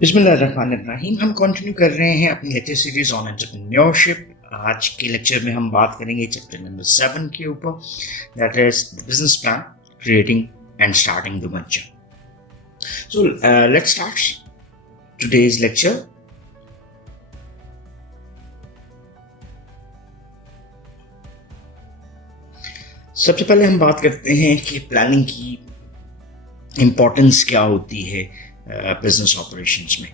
बिस्मिल्लाहिर्रहमानिर्रहीम। हम कंटिन्यू कर रहे हैं अपनी लेक्चर सीरीज ऑन एंटरप्रेन्योरशिप। आज के लेक्चर में हम बात करेंगे चैप्टर नंबर 7 के ऊपर, that is the business plan, creating and starting the venture. So let's start today's lecture. सबसे पहले हम बात करते हैं कि प्लानिंग की इम्पोर्टेंस क्या होती है बिजनेस ऑपरेशंस में।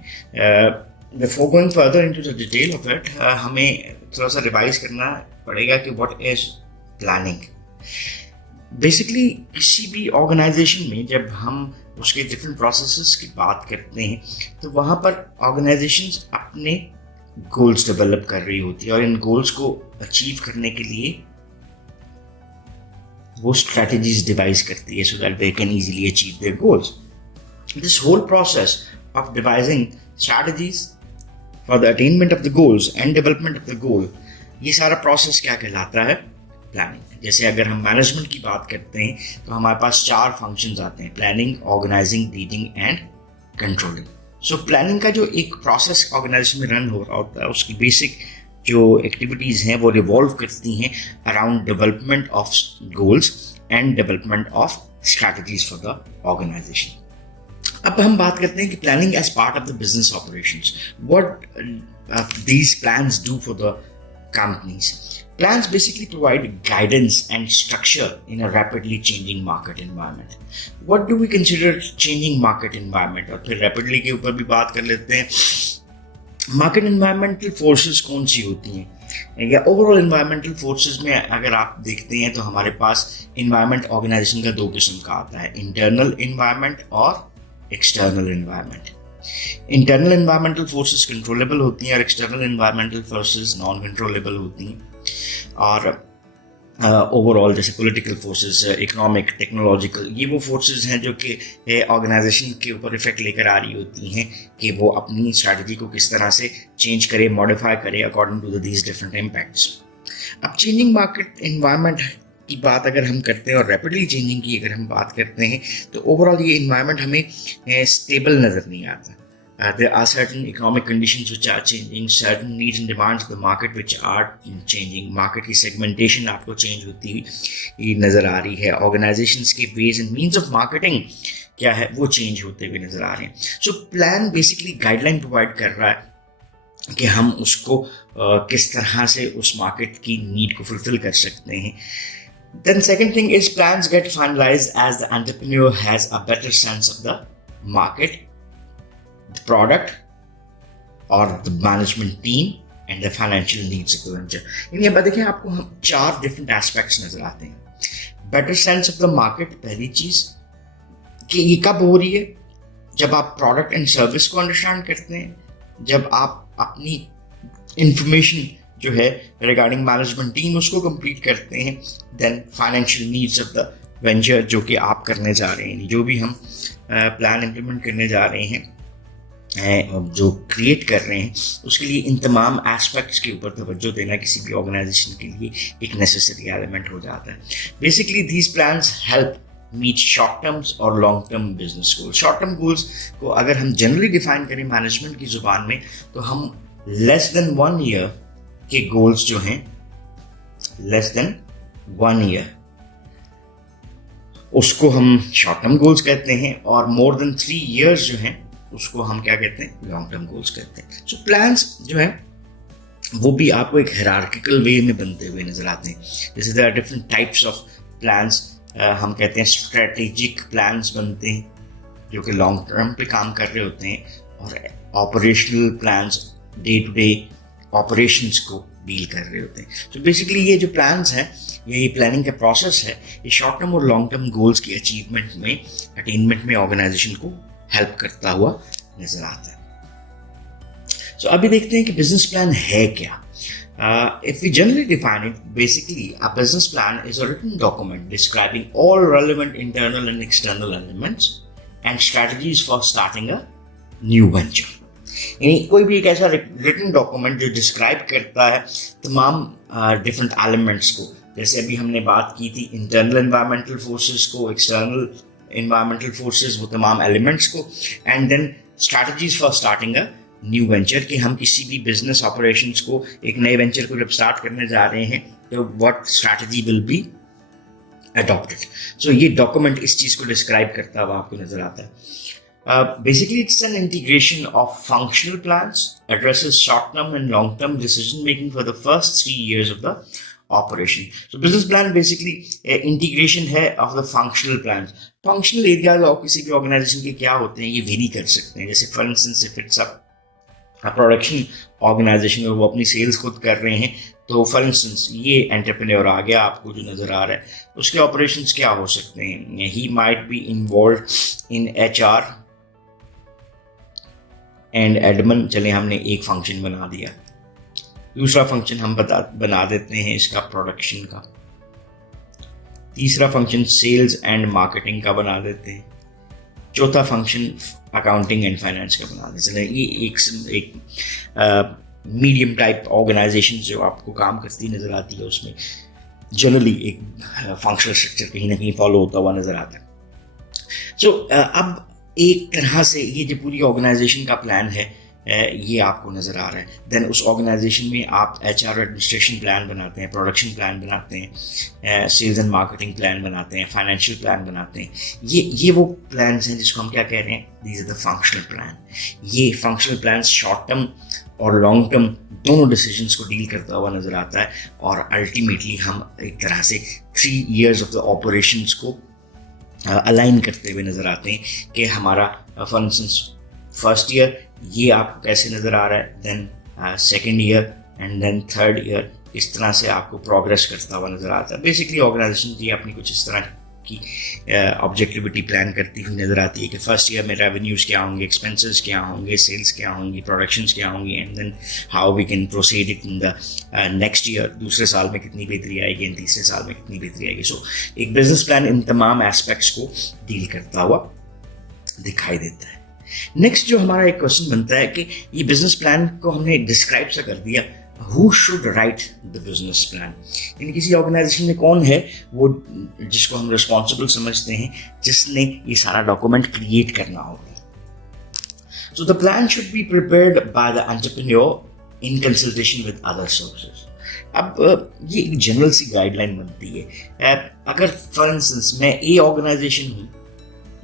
Before going further into the detail of it, हमें थोड़ा सा रिवाइज करना पड़ेगा कि व्हाट इज प्लानिंग। बेसिकली किसी भी ऑर्गेनाइजेशन में जब हम उसके डिफरेंट प्रोसेसेस की बात करते हैं तो वहाँ पर ऑर्गेनाइजेशंस अपने गोल्स डेवलप कर रही होती है और इन गोल्स को अचीव करने के लिए वो स्ट्रेटजीज डिवाइस करती है so that they can easily achieve their goals. This whole process of devising strategies for the attainment of the goals and development of the goal, ये सारा प्रोसेस क्या कहलाता है? प्लानिंग। जैसे अगर हम मैनेजमेंट की बात करते हैं तो हमारे पास 4 फंक्शंस आते हैं: planning, organizing, leading and controlling. So planning का जो एक प्रोसेस ऑर्गेनाइजेशन में रन हो रहा होता है, उसकी बेसिक जो एक्टिविटीज़ हैं वो रिवॉल्व करती हैं around development of goals and development of strategies for the organization. अब हम बात करते हैं कि planning as part of the business operations, what these plans do for the companies. Plans basically provide guidance and structure in a rapidly changing market environment. What do we consider changing market environment? और फिर rapidly के ऊपर भी बात कर लेते हैं। Market environmental forces कौन सी होती हैं या ओवरऑल इन्वायरमेंटल फोर्सेस में अगर आप देखते हैं तो हमारे पास इन्वायरमेंट ऑर्गेनाइजेशन का 2 किस्म का आता है: इंटरनल इन्वायरमेंट और external environment. Internal environmental forces controllable होती हैं और external environmental forces non controllable होती हैं। और ओवरऑल जैसे पॉलिटिकल फोर्सेस, इकोनॉमिक, टेक्नोलॉजिकल, ये वो फोर्सेस हैं जो कि ऑर्गेनाइजेशन के ऊपर इफेक्ट लेकर आ रही होती हैं कि वो अपनी स्ट्रैटेजी को किस तरह से चेंज करे, मॉडिफाई करे according to these different impacts. अब चेंजिंग मार्केट इन्वायरमेंट की बात अगर हम करते हैं और रैपिडली चेंजिंग की अगर हम बात करते हैं तो ओवरऑल ये इन्वायरमेंट हमें स्टेबल नज़र नहीं आता। There are certain economic conditions which are changing, certain needs and demands of the market which are changing. Market की segmentation आपको change होती हुई नज़र आ रही है। Organizations के ways and means of marketing क्या है वो change होते हुए नज़र आ रहे हैं। So plan basically guideline provide कर रहा है कि हम उसको किस तरह से उस market की need को fulfill कर सकते हैं। Then second thing is plans get finalized as the entrepreneur has a better sense of the market, the product or the management team and the financial needs of the venture. यानी अब देखिए आपको हम 4 different aspects नजर आते हैं। Better sense of the market, पहली चीज कि ये कब हो रही है? जब आप प्रोडक्ट एंड सर्विस को अंडरस्टैंड करते हैं, जब आप अपनी इंफॉर्मेशन जो है रिगार्डिंग मैनेजमेंट टीम उसको कंप्लीट करते हैं। Then financial needs of the venture जो कि आप करने जा रहे हैं, जो भी हम प्लान इम्प्लीमेंट करने जा रहे हैं, जो क्रिएट कर रहे हैं, उसके लिए इन तमाम एस्पेक्ट्स के ऊपर तवज्जो देना किसी भी ऑर्गेनाइजेशन के लिए एक नेसेसरी एलिमेंट हो जाता है। Basically these plans help meet short terms और long term business goals. Short term goals को अगर हम जनरली डिफाइन करें मैनेजमेंट की जुबान में तो हम लेस देन 1 ईयर के गोल्स जो हैं, लेस देन 1 ईयर, उसको हम शॉर्ट टर्म गोल्स कहते हैं और मोर देन 3 ईयर्स जो हैं उसको हम क्या कहते हैं? लॉन्ग टर्म गोल्स कहते हैं। सो प्लान्स जो है वो भी आपको एक हायरार्किकल वे में बनते हुए नजर आते हैं। जैसे there are different types of plans. हम कहते हैं स्ट्रेटेजिक प्लान्स बनते हैं जो कि लॉन्ग टर्म पे काम कर रहे होते हैं, और operational plans day to day operations को डील कर रहे होते हैं। तो बेसिकली ये जो प्लान्स हैं, यही प्लानिंग का प्रोसेस है, ये शॉर्ट टर्म और लॉन्ग टर्म गोल्स की अचीवमेंट में, अटेनमेंट में ऑर्गेनाइजेशन को हेल्प करता हुआ नजर आता है। सो अभी देखते हैं कि बिजनेस प्लान है क्या। If we generally define it, basically a business plan is a written document describing all relevant internal and external elements and strategies for starting a new venture. यानी कोई भी एक ऐसा written document जो describe करता है तमाम डिफरेंट एलिमेंट्स को। जैसे अभी हमने बात की थी इंटरनल एनवायरमेंटल फोर्सेस को, एक्सटर्नल environmental forces, वो तमाम elements को, and then strategies for starting a new venture, कि हम किसी भी बिजनेस ऑपरेशंस को, एक नए वेंचर को जब स्टार्ट करने जा रहे हैं तो what strategy will be adopted. So ये डॉक्यूमेंट इस चीज को डिस्क्राइब करता हुआ आपको नजर आता है. Basically it's an integration of functional plans, addresses short term and long term decision making for the first 3 years of the operation. So business plan basically integration है of the functional plans. Functional areas और किसी भी organization के क्या होते हैं ये very कर सकते हैं. जैसे for instance if it's a production organization और वो अपनी सेल्स खुद कर रहे हैं, तो फॉर इंस्टेंस ये एंटरप्रेन्योर आ गया आपको जो नज़र आ रहा है, उसके ऑपरेशंस क्या हो सकते हैं. He might be involve in HR and admin. चले हमने एक फंक्शन बना दिया. दूसरा फंक्शन हम बना देते हैं इसका प्रोडक्शन का. तीसरा फंक्शन सेल्स एंड मार्केटिंग का बना देते हैं. चौथा फंक्शन अकाउंटिंग एंड फाइनेंस का बना देते हैं. ये एक मीडियम टाइप ऑर्गेनाइजेशन जो आपको काम करती नज़र आती है, उसमें जनरली एक फंक्शनल स्ट्रक्चर कहीं ना कहीं फॉलो होता हुआ नज़र आता है. सो अब एक तरह से ये जो पूरी ऑर्गेनाइजेशन का प्लान है ये आपको नज़र आ रहा है. देन उस ऑर्गेनाइजेशन में आप HR एडमिनिस्ट्रेशन प्लान बनाते हैं, प्रोडक्शन प्लान बनाते हैं, सेल्स एंड मार्केटिंग प्लान बनाते हैं, फाइनेंशियल प्लान बनाते हैं. ये वो प्लान्स हैं जिसको हम क्या कह रहे हैं, these are the functional plan. ये फंक्शनल प्लान शॉर्ट टर्म और लॉन्ग टर्म दोनों डिसीजंस को डील करता हुआ नज़र आता है. और अल्टीमेटली हम एक तरह से 3 years ऑफ द ऑपरेशंस को अलाइन करते हुए नज़र आते हैं कि हमारा फॉर इंस्टेंस फर्स्ट ईयर ये आपको कैसे नज़र आ रहा है, then second year and then third year, इस तरह से आपको प्रोग्रेस करता हुआ नज़र आता है. बेसिकली ऑर्गेनाइजेशन की अपनी कुछ इस तरह की ऑब्जेक्टिविटी प्लान करती हुई नज़र आती है कि फर्स्ट ईयर में रेवेन्यूज़ क्या होंगे, एक्सपेंसेस क्या होंगे, सेल्स क्या होंगी, प्रोडक्शंस क्या होंगी, and then how we can proceed it in the next year. दूसरे साल में कितनी बेहतरी आएगी एंड तीसरे साल में कितनी बेहतरी आएगी. सो एक बिजनेस प्लान इन तमाम एस्पेक्ट्स को डील करता हुआ दिखाई देता है. नेक्स्ट जो हमारा एक क्वेश्चन बनता है कि ये बिजनेस प्लान को हमने डिस्क्राइब सा कर दिया, who should write the business plan. यानी किसी ऑर्गेनाइजेशन में कौन है वो जिसको हम रिस्पॉन्सिबल समझते हैं, जिसने ये सारा डॉक्यूमेंट क्रिएट करना होगा. So the plan should be prepared by the entrepreneur in consultation with other sources. अब ये एक जनरल सी गाइडलाइन बनती है. अगर फॉर इंस्टेंस मैं ए ऑर्गेनाइजेशन हूँ,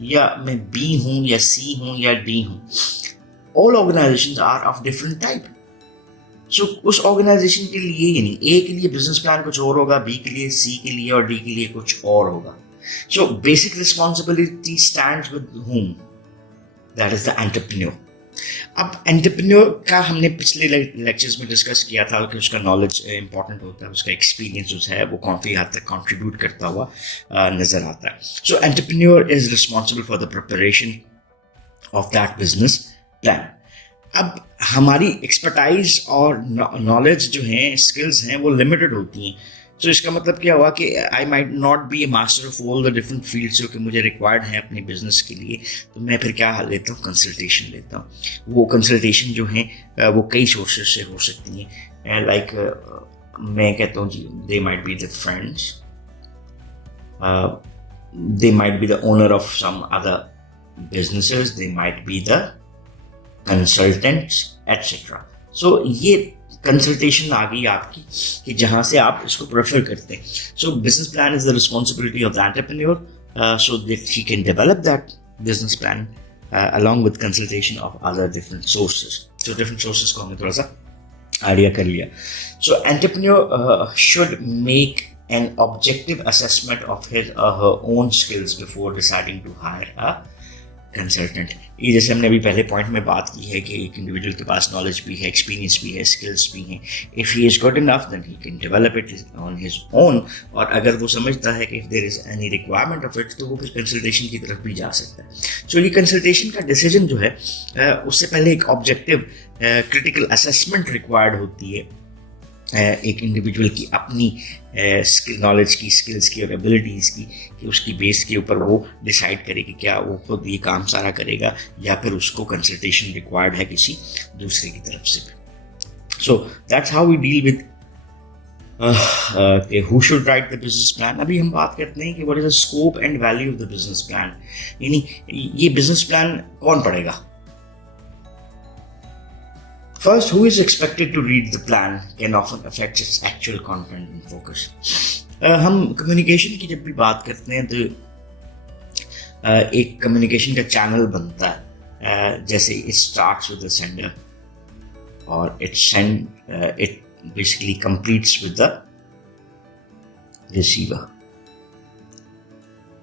या मैं B हूँ, या C हूँ, या D हूँ, all organisations are of different type. So उस ऑर्गेनाइजेशन के लिए यानी A के लिए बिजनेस प्लान कुछ और होगा, B के लिए, C के लिए और D के लिए कुछ और होगा. So basic responsibility stands with whom? That is the entrepreneur. अब एंटरप्रेन्योर का हमने पिछले लेक्चर्स में डिस्कस किया था कि उसका नॉलेज इंपॉर्टेंट होता है, उसका एक्सपीरियंस जो है वो काफ़ी हद तक कंट्रीब्यूट करता हुआ नज़र आता है. So entrepreneur is responsible for the preparation of that business plan. अब हमारी एक्सपर्टाइज और नॉलेज जो हैं, स्किल्स हैं, वो लिमिटेड होती हैं. तो इसका मतलब क्या हुआ कि I might not be A master of all the different fields जो कि मुझे रिक्वायर्ड हैं अपने बिजनेस के लिए. तो मैं फिर क्या लेता हूँ, कंसल्टेशन लेता हूँ. वो कंसल्टेशन जो है वो कई सोर्सेज से हो सकती हैं. लाइक मैं कहता हूँ जी, they might be the friends, they might be the owner of some other businesses, they might be the consultants etcetera. So ये कंसल्टेशन आ गई आपकी कि जहां से आप इसको प्रेफर करते हैं. सो business plan is the responsibility of the entrepreneur so that he can develop that business plan along with consultation of other different sources. So different sources को हमने थोड़ा सा आइडिया कर लिया. So entrepreneur should make an objective assessment of his or her own skills before deciding to hire a consultant. ये जैसे हमने अभी पहले पॉइंट में बात की है कि एक इंडिविजुअल के पास नॉलेज भी है, एक्सपीरियंस भी है, स्किल्स भी हैं. If he is good enough then he can develop it on his own. और अगर वो समझता है कि if there is any requirement of it तो वो फिर कंसल्टेशन की तरफ भी जा सकता है. सो ये कंसल्टेशन का डिसीजन जो है उससे पहले एक ऑब्जेक्टिव क्रिटिकल असेसमेंट रिक्वायर्ड होती है एक इंडिविजुअल की अपनी नॉलेज की, स्किल्स की और एबिलिटीज़ की, कि उसकी बेस के ऊपर वो डिसाइड करे कि क्या वो खुद ये काम सारा करेगा या फिर उसको कंसल्टेशन रिक्वायर्ड है किसी दूसरे की तरफ से. So that's how we deal with who should write the business plan. अभी हम बात करते हैं कि what is the scope and value of the business plan. यानी ये बिजनेस प्लान कौन पढ़ेगा, First, who is expected to read the plan can often affect its actual content and focus. हम कम्युनिकेशन की जब भी बात करते हैं तो एक कम्युनिकेशन का चैनल बनता है, जैसे it starts with the sender और it basically completes with the receiver,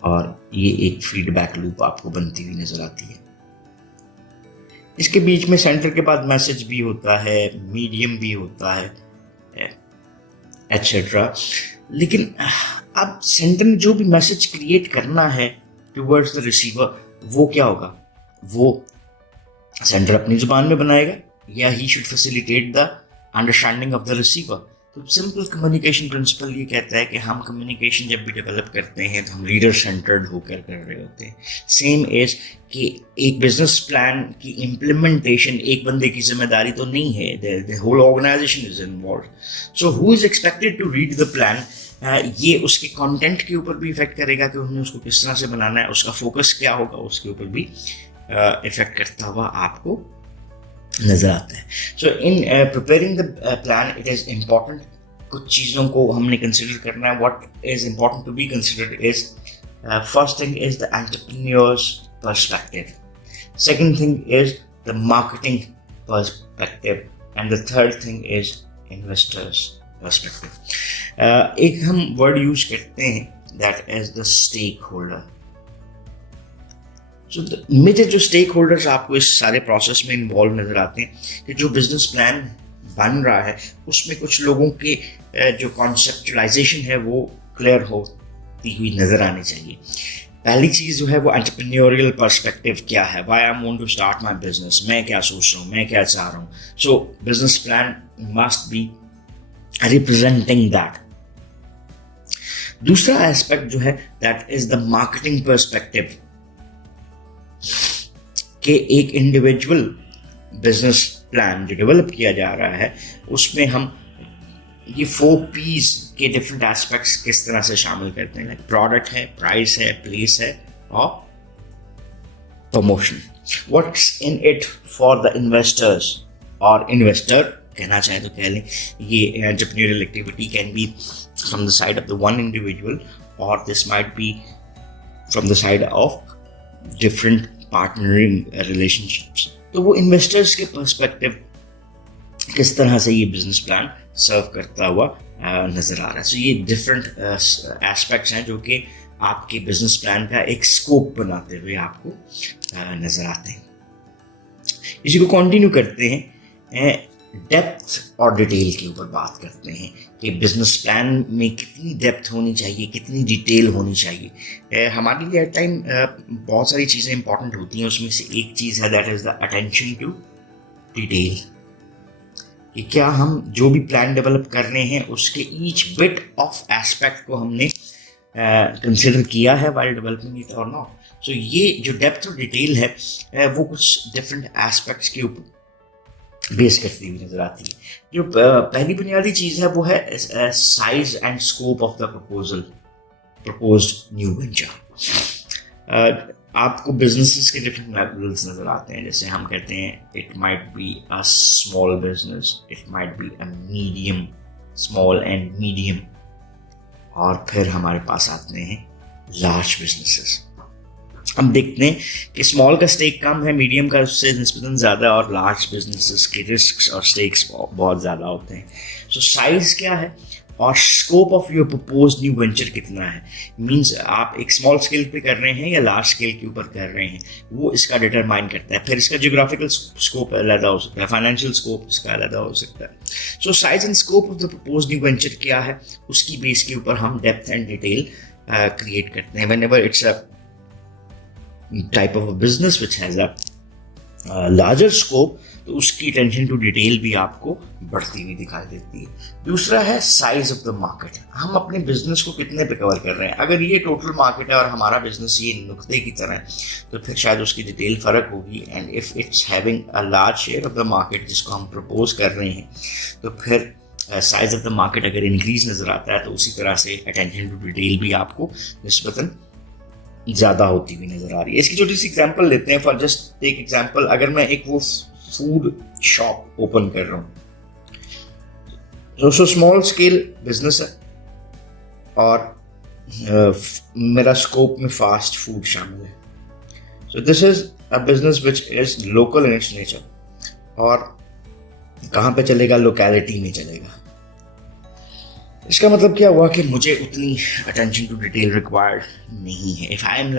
और ये एक फीडबैक लूप आपको बनती हुई नजर आती है। इसके बीच में सेंटर के बाद मैसेज भी होता है, मीडियम भी होता है, एटसेट्रा। लेकिन अब सेंटर ने जो भी मैसेज क्रिएट करना है टुवर्ड्स द रिसीवर, वो क्या होगा? वो सेंटर अपनी जुबान में बनाएगा या he should facilitate the understanding of the receiver. तो सिंपल कम्युनिकेशन प्रिंसिपल ये कहता है कि हम कम्युनिकेशन जब भी डेवलप करते हैं तो हम रीडर सेंटर्ड होकर कर रहे होते हैं। सेम एज कि एक बिजनेस प्लान की इम्प्लीमेंटेशन एक बंदे की जिम्मेदारी तो नहीं है, the whole organization is involve. So who is expected to read the plan, ये उसके कंटेंट के ऊपर भी इफेक्ट करेगा कि उन्हें उसको किस तरह से बनाना है, उसका फोकस क्या होगा, उसके ऊपर भी इफेक्ट करता हुआ आपको नजर आता है। So in preparing the plan it is important, कुछ चीज़ों को हमने कंसिडर करना है। What is important to be considered is first thing is the entrepreneur's perspective, second thing is the marketing perspective, and the third thing is investors perspective. एक हम word use करते हैं that is the stakeholder. So major जो stakeholders आपको इस सारे process में involve नजर आते हैं कि जो बिजनेस प्लान बन रहा है उसमें कुछ लोगों के जो कॉन्सेप्चुलाइजेशन है वो क्लियर होती हुई नजर आनी चाहिए। पहली चीज़ जो है वो एंटरप्रेन्योरियल पर्सपेक्टिव क्या है, why I want to start my business, मैं क्या सोच रहा हूँ, मैं क्या चाह रहा हूँ। सो business plan must be representing that. दूसरा एस्पेक्ट जो है that is the marketing perspective, कि एक इंडिविजुअल बिजनेस प्लान जो डेवलप किया जा रहा है उसमें हम ये 4 P's के डिफरेंट एस्पेक्ट्स किस तरह से शामिल करते हैं। प्रोडक्ट है, प्राइस है, प्लेस है और promotion. What's in it for the investors, और इन्वेस्टर कहना चाहे तो कह लें ये entrepreneurial activity can be from the side of the one individual और this might be from the side of different partnering relationships. तो वो इन्वेस्टर्स के पर्सपेक्टिव किस तरह से ये बिजनेस प्लान सर्व करता हुआ नजर आ रहा है। सो ये डिफरेंट एस्पेक्ट्स हैं जो कि आपके बिजनेस प्लान का एक स्कोप बनाते हुए आपको नजर आते हैं। इसी को कंटिन्यू करते हैं, डेप्थ और डिटेल के ऊपर बात करते हैं कि बिजनेस प्लान में कितनी डेप्थ होनी चाहिए, कितनी डिटेल होनी चाहिए। हमारे लिए एट टाइम बहुत सारी चीज़ें इंपॉर्टेंट होती हैं, उसमें से एक चीज़ है that is the attention to detail, कि क्या हम जो भी प्लान डेवलप कर रहे हैं उसके ईच बिट ऑफ एस्पेक्ट को हमने कंसिडर किया है व्हाइल डेवलपिंग इट और नॉट। सो ये जो डेप्थ और डिटेल है वो कुछ डिफरेंट एस्पेक्ट्स के ऊपर बेस करती हुई नजर आती है। जो पहली बुनियादी चीज़ है वो है size and scope of the proposed new venture. आपको बिजनेसेस के डिफरेंट लेवल्स नजर आते हैं, जैसे हम कहते हैं it might be a small business, it might be a medium, small and medium, और फिर हमारे पास आते हैं लार्ज बिजनेसेस। हम देखते हैं कि स्मॉल का स्टेक कम है, मीडियम का उससे निस्बतन ज़्यादा, और लार्ज बिजनेसेस के रिस्क और स्टेक्स बहुत ज़्यादा होते हैं। सो साइज क्या है और scope of your propose new venture कितना है, मींस आप एक स्मॉल स्केल पे कर रहे हैं या लार्ज स्केल के ऊपर कर रहे हैं, वो इसका डिटरमाइन करता है। फिर इसका जियोग्राफिकल स्कोप अलग हो सकता है, फाइनेंशियल स्कोप इसका अलग हो सकता है। So size and scope of the propose new venture क्या है, उसकी बेस के ऊपर हम डेप्थ एंड डिटेल क्रिएट करते हैं। Whenever it's a type of a business which has a larger scope, तो उसकी अटेंशन टू डिटेल भी आपको बढ़ती हुई दिखाई देती है। दूसरा है साइज ऑफ द मार्केट, हम अपने बिजनेस को कितने पे कवर कर रहे हैं। अगर ये टोटल मार्केट है और हमारा बिजनेस ये नुक्ते की तरह है तो फिर शायद उसकी डिटेल फर्क होगी। And if it's having a large share of the market जिसको हम प्रपोज कर रहे हैं, तो फिर साइज ऑफ द मार्केट अगर इंक्रीज नजर आता है तो उसी तरह से अटेंशन टू डिटेल भी आपको निस्बतन ज़्यादा होती हुई नजर आ रही है। इसकी छोटी सी एग्जांपल लेते हैं। फॉर जस्ट टेक एग्जांपल, अगर मैं एक वो फूड शॉप ओपन कर रहा हूँ। तो स्मॉल स्केल बिजनेस है और मेरा स्कोप में फास्ट फूड शामिल है। So this is a business which is local in its nature. और कहाँ पे चलेगा? लोकेलिटी में चलेगा। इसका मतलब क्या हुआ कि मुझे उतनी अटेंशन टू डिटेल रिक्वायर्ड नहीं है। If I am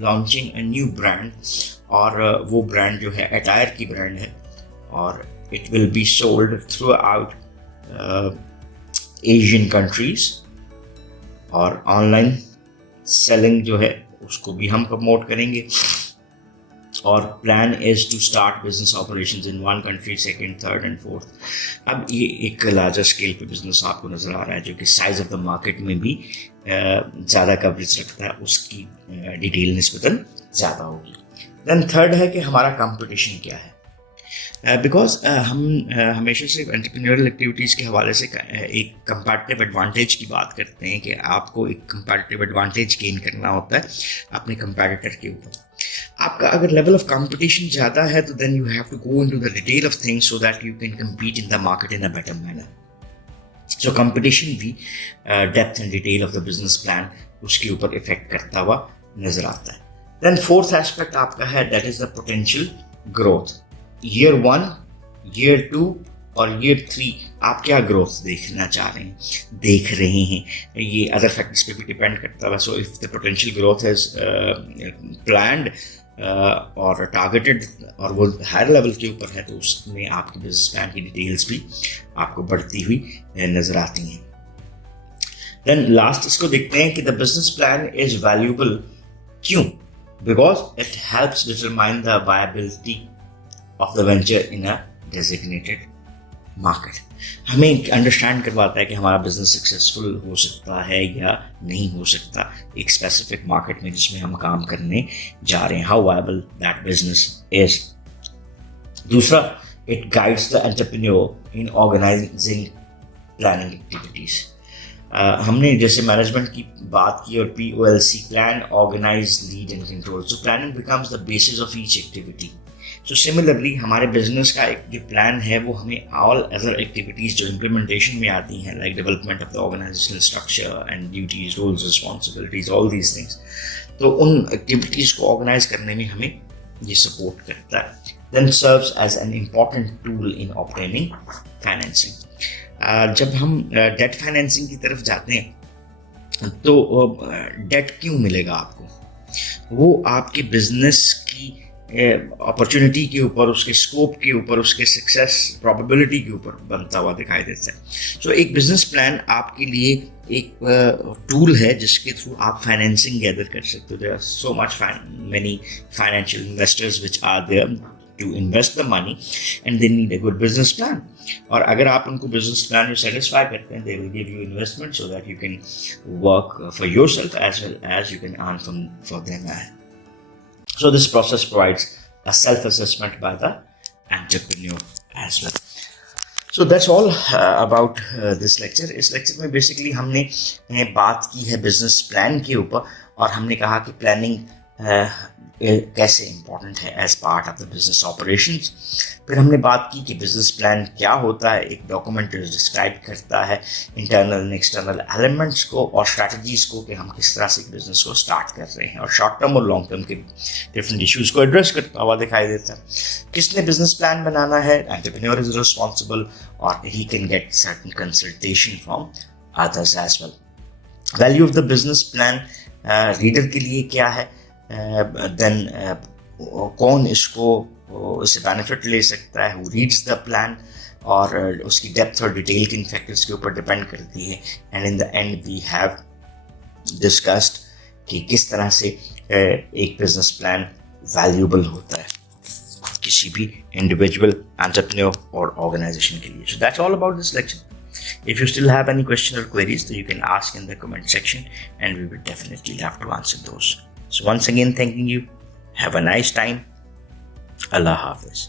launching a new brand और वो ब्रांड जो है अटायर की ब्रांड है और it will be sold throughout Asian countries और ऑनलाइन सेलिंग जो है उसको भी हम प्रमोट करेंगे। और plan is to start business operations in one country, second, third and fourth. अब ये एक लार्जर स्केल पे बिजनेस आपको नजर आ रहा है जो कि साइज ऑफ द मार्केट में भी ज़्यादा कवरेज रखता है, उसकी डिटेल निस्बतन ज़्यादा होगी। देन थर्ड है कि हमारा कंपटीशन क्या है। बिकॉज हम हमेशा से एंटरप्रेन्योरल एक्टिविटीज़ के हवाले से एक कंपैरेटिव एडवांटेज की बात करते हैं कि आपको एक कंपैरेटिव एडवांटेज गेन करना होता है अपने कंपैरेटर के ऊपर। आपका अगर लेवल ऑफ कंपटीशन ज़्यादा है तो then you have to go into the detail of things so that you can compete in the market in a better manner. So competition भी depth and detail of the business plan उसके ऊपर effect करता हुआ नजर आता है। Then fourth aspect आपका है that is the potential growth. Year 1, year 2 और ईयर 3 आप क्या ग्रोथ देखना चाह रहे हैं, देख रहे हैं, ये अदर फैक्टर्स पे भी डिपेंड करता है। So if the potential growth is planned और टारगेटेड और वो हायर लेवल के ऊपर है तो उसमें आपकी बिजनेस प्लान की डिटेल्स भी आपको बढ़ती हुई नजर आती हैं। देन लास्ट इसको देखते हैं कि the business plan is valuable. क्यों? Because it helps determine the viability of the venture in a designated market. हमें अंडरस्टैंड करवाता है कि हमारा बिजनेस सक्सेसफुल हो सकता है या नहीं हो सकता एक स्पेसिफिक मार्केट में जिसमें हम काम करने जा रहे हैं, how viable that business is. दूसरा, it guides the entrepreneur in organising planning activities. हमने जैसे मैनेजमेंट की बात की और POLC, plan, organise, lead and control. So planning becomes the basis of each activity. So similarly हमारे बिजनेस का एक जो प्लान है वो हमें ऑल अदर एक्टिविटीज़ जो इम्प्लीमेंटेशन में आती हैं like development of the organisational structure and duties, roles, responsibilities, all these things, तो उन एक्टिविटीज़ को ऑर्गेनाइज करने में हमें ये सपोर्ट करता है। Then serves as an important tool in obtaining financing. जब हम डेट फाइनेंसिंग की तरफ जाते हैं तो डेट क्यों मिलेगा आपको? वो आपके बिजनेस की अपॉर्चुनिटी के ऊपर, उसके स्कोप के ऊपर, उसके सक्सेस प्रोबेबिलिटी के ऊपर बनता हुआ दिखाई देता है। सो एक बिजनेस प्लान आपके लिए एक टूल है जिसके थ्रू आप फाइनेंसिंग गैदर कर सकते हो। There are so much many financial investors which are there to invest the money and they need a good business plan. और अगर आप उनको बिजनेस प्लान में सेटिस्फाई करते हैं, they will give you investment so that you can work for yourself as well as you can earn for them. So this process provides a self-assessment by the entrepreneur as well. So that's all about this lecture. इस lecture में basically हमने बात की है business plan के ऊपर और हमने कहा कि प्लानिंग कैसे इम्पॉर्टेंट है as part of the business operations. फिर हमने बात की कि बिजनेस प्लान क्या होता है। एक डॉक्यूमेंट डिस्क्राइब करता है इंटरनल एंड एक्सटर्नल एलिमेंट्स को और स्ट्रैटेजीज को कि हम किस तरह से बिजनेस को स्टार्ट कर रहे हैं, और शॉर्ट टर्म और लॉन्ग टर्म के डिफरेंट इश्यूज को एड्रेस करता हुआ दिखाई देता है। किसने बिजनेस प्लान बनाना है? एंटरप्रेन्योर इज रिस्पॉन्सिबल और he can get certain consultation from others as well. Value of the business plan reader के लिए क्या है? देन कौन इससे बेनिफिट ले सकता है? हु रीड्स द प्लान, और उसकी डेप्थ और डिटेल किन फैक्टर्स के ऊपर डिपेंड करती है। And in the end we have discussed कि किस तरह से एक बिजनेस प्लान वैल्यूएबल होता है किसी भी इंडिविजुअल, एंटरप्रेन्योर और ऑर्गेनाइजेशन के लिए। So that's all about this lecture. If you still have any question or queries, then you can ask in the comment section and we will definitely have to answer those. So once again, thanking you. Have a nice time. Allah Hafiz.